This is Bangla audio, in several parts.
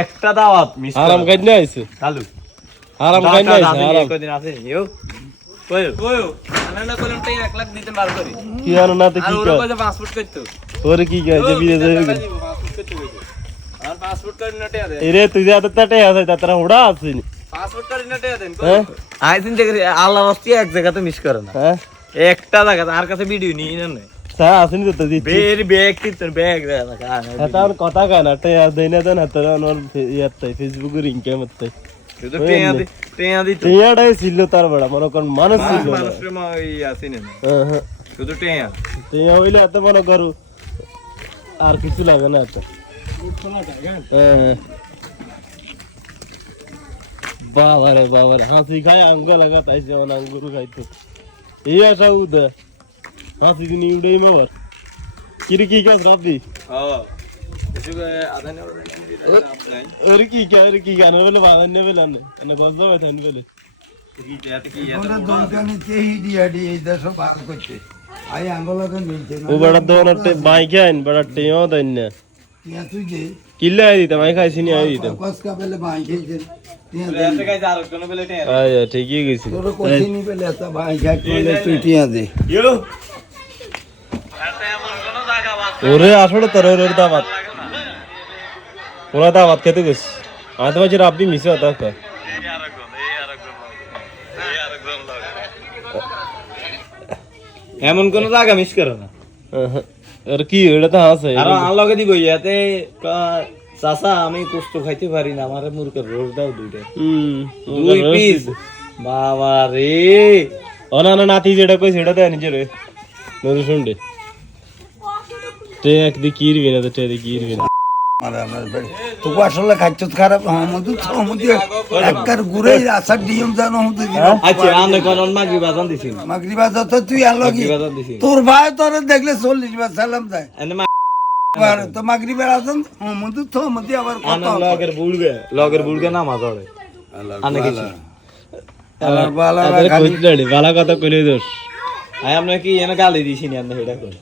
একটা দাওয়াত মিস আরাম কাইন্না আইছে চালু আরাম কাইন্না আইছে আরাম কদিন আছে ইও কই কই আনানা কলম টাই 1 লাখ দিতে বার করি কি আনো নাতে আর কি ওরা কয় কইছে পাসপোর্ট করতে ওরে কি কয় যে বিদেশ যাবে পাসপোর্ট করতে কইছে আর পাসপোর্ট করে নটে দে এরে তুই যা তাতে আছে তারা উড়া আছে নি পাসপোর্ট করে নটে দেন হ্যাঁ আই চিন্তা করি আল্লাহর রাস্তে এক জায়গাতে মিস করে না হ্যাঁ একটা জায়গা আর কাছে ভিডিও নি না সা আসেনি তো দিচ্ছি বেরি ব্যাগ কিতে ব্যাগ দেখা তার কথা কয় না তে আর দেইনা দেন হাতরা নর ইয়াতে ফেসবুকে রিংকে মতে শুধু টেয়া দিত টিয়াটাই ছিল তার বড় মনে কর মানুষ ছিল না মানুষের মা ওই আছে না হ্যাঁ হ্যাঁ শুধু টেয়া টিয়া হইলে এত মনে করু আর কিছু লাগে না এত হ্যাঁ বাবারে বাবারে হাসি খায় আঙ্গ লাগা তাইছে অন আঙ্গুর খাইতো এই আশা উদা হাসি দিন উড়েই মার কিরে কি কাজ রাবি হ্যাঁ এসব আদানে নাই ওরে কি গান বলে বাবা নে বলে না এনে গজ দাও থান বলে কি টেয়াতে কি ওরা দোকানে চেহি দিয়া দিয়ে এই দেশ বার করছে আই আঙ্গলকে নিতে না ও বড় দোনতে বাই খাইন বড় টেও দেন না টিয়া তুই দে কিল্লা আই দিতাম আই খাইছি নি আই দিতাম কসকা পেলে বাই খেয়েছে টিয়া দে টেয়াতে গাইছে আর কোন বেলে টেয়া আয় ঠিকই গেছি তোর কোচিনি পেলে এত বাই খাইলে তুই টিয়া দে ইও ওরে আসলে তোর ওর দাওয়াত ওরা দাওয়াত খেতে গেছে আজ বাজে রাব্বি মিস হতা কা এমন কোন জায়গা মিস করে না আর কি এটা তো আছে আর আনলগে দিব ইয়াতে চাচা আমি কুস্তো খাইতে পারি না আমারে মুরগের রোজ দাও দুইটা দুই পিস বাবা রে অনানা নাতি যেটা কই সেটা দেয় নিজে রে নজর শুনবে তে একদি কিরবি না তে তে কিরবি না মারা আমার তুই আসলে খাচ্ছ খারাপ হমদু একবার ঘুরে আসার ডিম জানো হমদু আচ্ছা আমি কোন মাগরি বাজান দিছি মাগরিবা যত তুই আলোগি বাজান দিছি তোর ভাই তোরে দেখলে 40 বার সালাম দেয় এনে আর তো মাগরিবের আজান হমদু তো হমদু আবার কত লগের বুড়গে নামাজ পড়ে আনে কিছু আল্লাহ বালা আরে কইছড়ি বালা কথা কইলে দোস আই আমরা কি এনে গালি দিছি নি আমরা এটা কই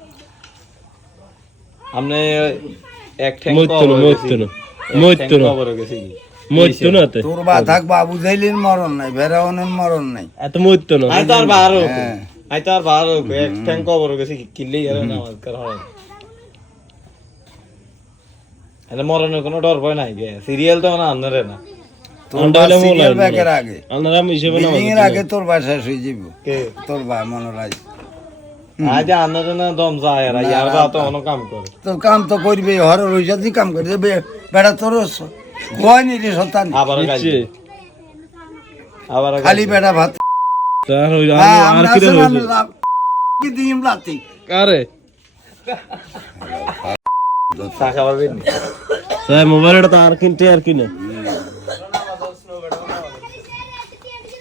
আমনে এক ঠ্যাং মইতো না তে তোর বা থাক বাবু যাইলিন মরণ নাই বেরাওনের মরণ নাই এত মইতো না আই তার বারো আই তার বারো এক ঠ্যাং কবর গেছি কিল্লেই আর নামাজ করা হয় এনে মরণের কোনো ডর ভয় নাই গে সিরিয়াল তো না আনরে না তোর বা সিরিয়াল ব্যাকের আগে আন্নারা হিসেবে না বিল্ডিং এর আগে তোর বাসা শুই যাব কে তোর বা মনোরাজ আজ আনরে না দম যায় আর ইয়ার বা তো অন্য কাম করে তোর কাম তো করবে হর রইজা দি কাম করে বেড়া তোর গোয়ানি রে সন্তান আবার গালি আবার খালি বেড়া ভাত তার ওই হ্যাঁ, আর আমরা কি রে আসলে কি দিম রাতে কারে টাকা পাবেন তাই মোবাইলটা তো আর কিনতে আর কিনে